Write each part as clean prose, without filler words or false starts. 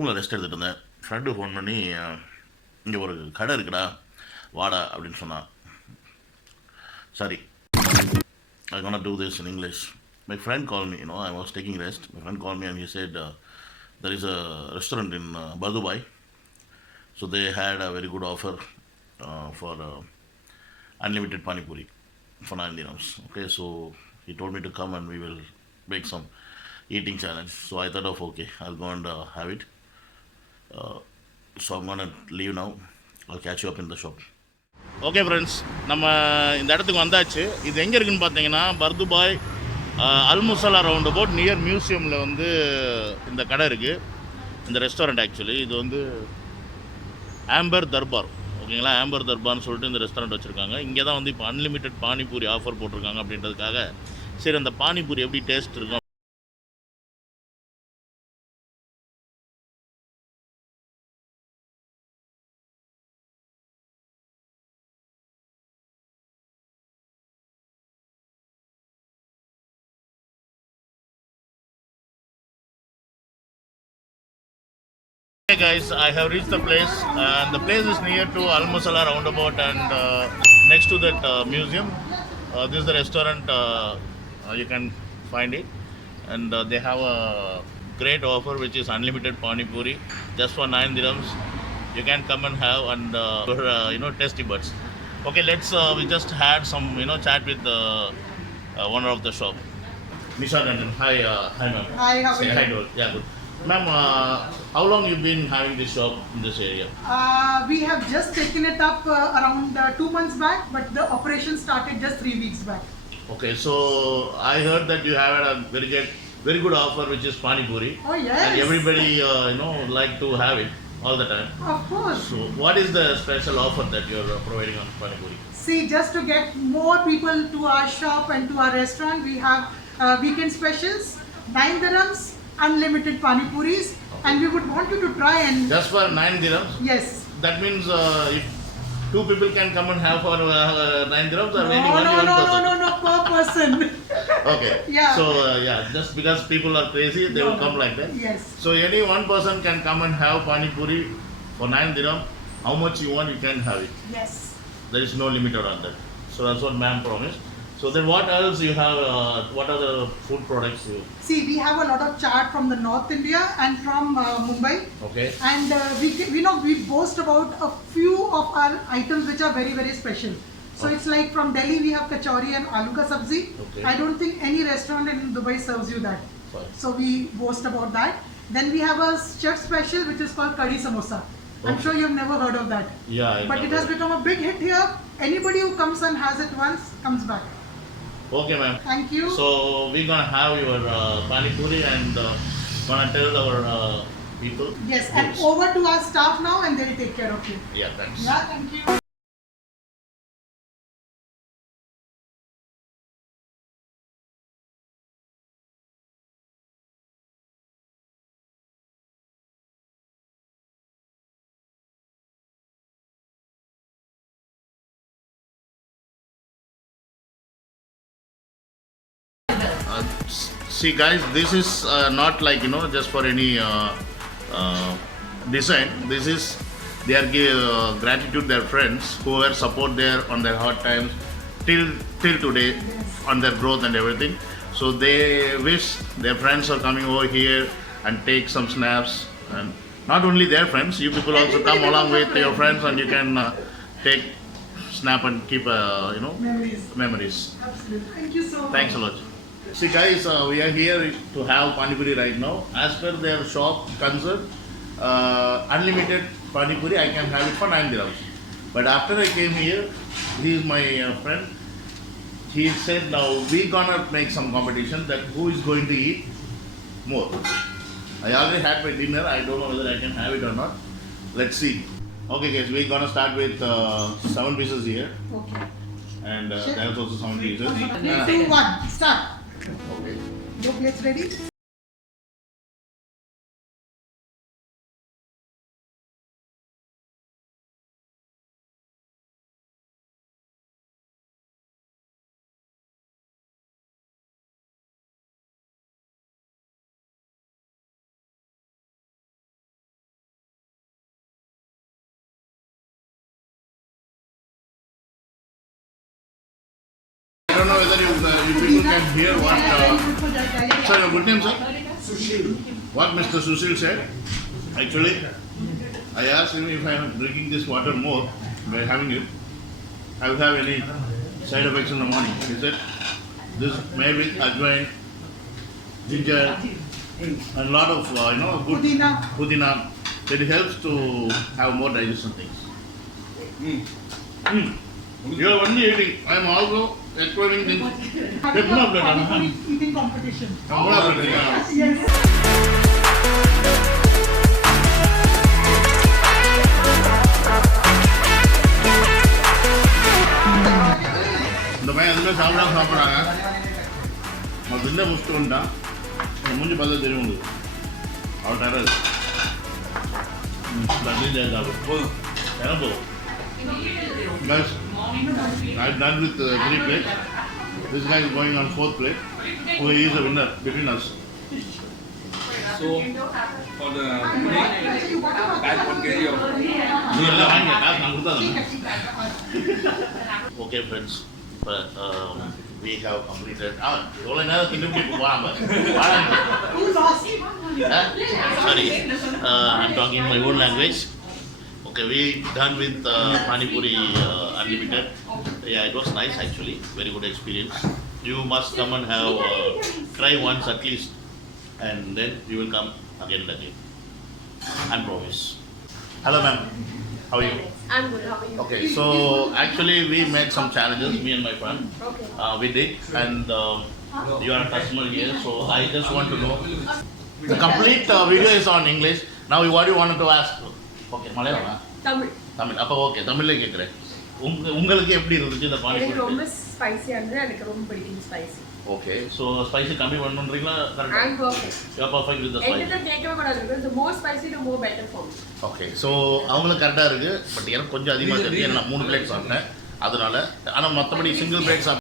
ரூமில் ரெஸ்ட் எடுத்துகிட்டு இருந்தேன். ஃப்ரெண்டு ஃபோன் பண்ணி இங்கே ஒரு கடை இருக்குடா வாடா அப்படின்னு சொன்னான். சரி, I'm gonna do this in English. My friend called me, I was taking rest. My friend called me and he said there is a restaurant in Dubai. So they had a very good offer for unlimited Pani Puri for 9 dirhams. Okay, so he told me to come and we will make some eating challenge. So I thought of okay, I'll go and have it. So I'm gonna leave now. I'll catch you up in the shop. Okay friends, நம்ம இந்த இடத்துக்கு வந்தாச்சு. இது எங்கே இருக்குதுன்னு பார்த்தீங்கன்னா Bur Dubai அல்முசலா round about near மியூசியமில் வந்து இந்த கடை இருக்குது. இந்த ரெஸ்டாரண்ட் ஆக்சுவலி இது வந்து ஆம்பர் தர்பார். ஓகேங்களா, ஆம்பர் தர்பார்னு சொல்லிட்டு இந்த ரெஸ்டாரண்ட் வச்சுருக்காங்க. இங்கே தான் வந்து இப்போ அன்லிமிட்டெட் பானிபூரி ஆஃபர் போட்டிருக்காங்க அப்படின்றதுக்காக சரி அந்த பானிபூரி எப்படி டேஸ்ட் இருக்கும். Hey guys, I have reached the place and the place is near to Al Musalla roundabout and next to that museum. This is the restaurant, you can find it, and they have a great offer which is unlimited Pani Puri just for 9 dirhams. You can come and have and tasty buds. Okay, let's we just had some chat with the owner of the shop. Nisha Dandan. Hi ma'am. Hi, how are you? Hi, yeah, good. Ma'am, how long you been having this shop in this area? We have just taken it up around 2 months back, but the operation started just 3 weeks back. Okay, so I heard that you have a very good offer which is Pani Puri. Oh yes. And everybody like to have it all the time. Of course. So what is the special offer that you are providing on Pani Puri? See, just to get more people to our shop and to our restaurant, we have weekend specials, 9 dirhams, unlimited Pani Puris, and we would want you to try and... Just for 9 dirhams? Yes. That means if 2 people can come and have for 9 dirhams or only one person? No, per person. Okay. Yeah. So just because people are crazy, they will come like that. Yes. So any one person can come and have Pani Puri for 9 dirham. How much you want, you can have it. Yes. There is no limit on that. So that's what ma'am promised. So then what else you have, what are the food products you... See, we have a lot of chaat from the North India and from Mumbai. Okay. And we boast about a few of our items which are very, very special. So Okay. it's like from Delhi we have kachori and aloo ka sabzi. Okay. I don't think any restaurant in Dubai serves you that. Fine. So we boast about that. Then we have a chef special which is called kadhi samosa. I'm Okay. sure you've never heard of that. Yeah, I But it never- has become a big hit here. Anybody who comes and has it once comes back. Okay ma'am. Thank you. So we're gonna have your Pani Puri and gonna tell our people. Yes, and Yes. over to our staff now and they'll take care of you. Yeah, thanks. Yeah, thank you. See guys, this is not like just for any design. This is they are give gratitude their friends who were support there on their hard times till today on their growth and everything. So they wish their friends are coming over here and take some snaps, and not only their friends, you people also Everybody come along becomes a with your friend. friends and you can take snap and keep Memories. memories. Absolutely. Thank you so much. Thanks a lot. See guys, we are here to have Pani Puri right now. As per their shop concern, unlimited Pani Puri, I can have it for 9 dirhams. But after I came here, he is my friend. He said now we gonna make some competition that who is going to eat more. I already had my dinner. I don't know whether I can have it or not. Let's see. Okay guys, we're gonna start with 7 pieces here. Okay. And Sure. there's also 7 pieces. 3, 2, 1. Start. Okay. Your plates ready? whether you people can hear what. Sir, your good name, sir? Sushil. What Mr. Sushil said. Actually, I asked him if I am drinking this water more by having it, I will have any side effects in the morning. He said, this may be ajwain, ginger, and a lot of good pudina. That helps to have more digestion things. You are only eating. I am also acquiring things. Eating competition. Yes. Yes. இந்த பையன் எதுவுமே சாப்பிட்றாங்க அவன் தின்ன முடிச்சுட்டு வந்துட்டான் மூஞ்சி பார்த்தா தெரியும் உங்களுக்கு அவன் டரல் போதும் எனக்கு போதும் guys I'm done with 3 plates. This guy is going on 4th plate. Who is a winner between us. So, for the puri, pack 1 kg of. Okay friends, but we have completed. Who lost? Sorry, I'm talking my own language. Okay, we done with Pani Puri Unlimited. Yeah, it was nice actually. Very good experience. You must come and have try once at least, and then you will come again and again. I promise. Hello, ma'am. How are you? I'm good. How are you? Okay, so actually we made some challenges, me and my friend. Okay. We did, and you are a customer here, so I just want to know. The complete video is on English. Now, what do you wanted to ask? Okay, Malayalam. Tamil. Tamil. அப்போ okay தமிழ்ல கேட்குறேன் உங்களுக்கு எப்படி இருந்துச்சு இந்த எனக்கு பானிபூரி ரொம்ப ஸ்பைசியா இருந்தது. எனக்கு ரொம்ப பிடிக்கும் ஸ்பைசி. ஓகே ஸோ ஸ்பைசி கம்மி பண்ணணுன்றீங்களா I'm கரெக்டாக perfect. You are perfect with the என்கிட்ட ஸ்பைசி கேட்கவே கூடாது. Because the more spicy, the more better for me. Okay so அவங்களுக்கு கரெக்டாக இருக்குது பட் எனக்கு கொஞ்சம் அதிகமாக தெரிஞ்சு ஏன்னா நான் 3 பிளேட் சாப்பிட்டேன் அதனால ஆனால் மற்றபடி சிங்கிள் பிளேட் சாப்பிட்டேன்.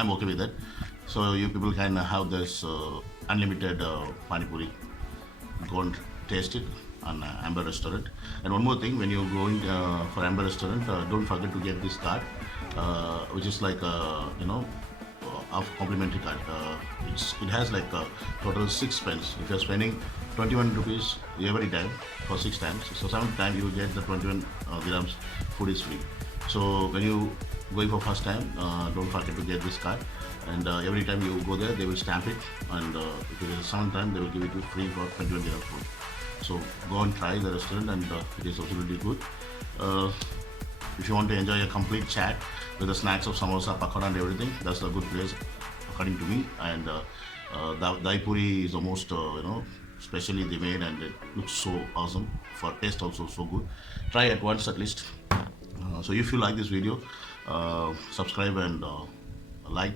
I'm okay with that. So you people can have this unlimited Pani Puri. Go and taste it on Amber Restaurant. And one more thing, when you're going for Amber Restaurant, don't forget to get this card, which is like a complimentary card. It has like total 6 pence. If you're spending 21 rupees every time for 6 times, so 7th time you will get the 21 dirhams food is free. So when you going for first time, don't forget to get this card. And every time you go there, they will stamp it. And if it is 7th time, they will give it to you free for 21 dirhams food. So go and try the restaurant, and it is absolutely good. If you want to enjoy a complete chat with the snacks of samosa, pakora, and everything, that's a good place according to me. And Dai Puri is almost specially they made, and it looks so awesome. For taste also so good. Try it once at least. So if you like this video, subscribe and like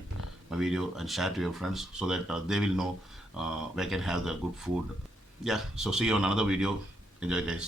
my video and share to your friends so that they will know where can have the good food. Yeah, so see you on another video. Enjoy guys.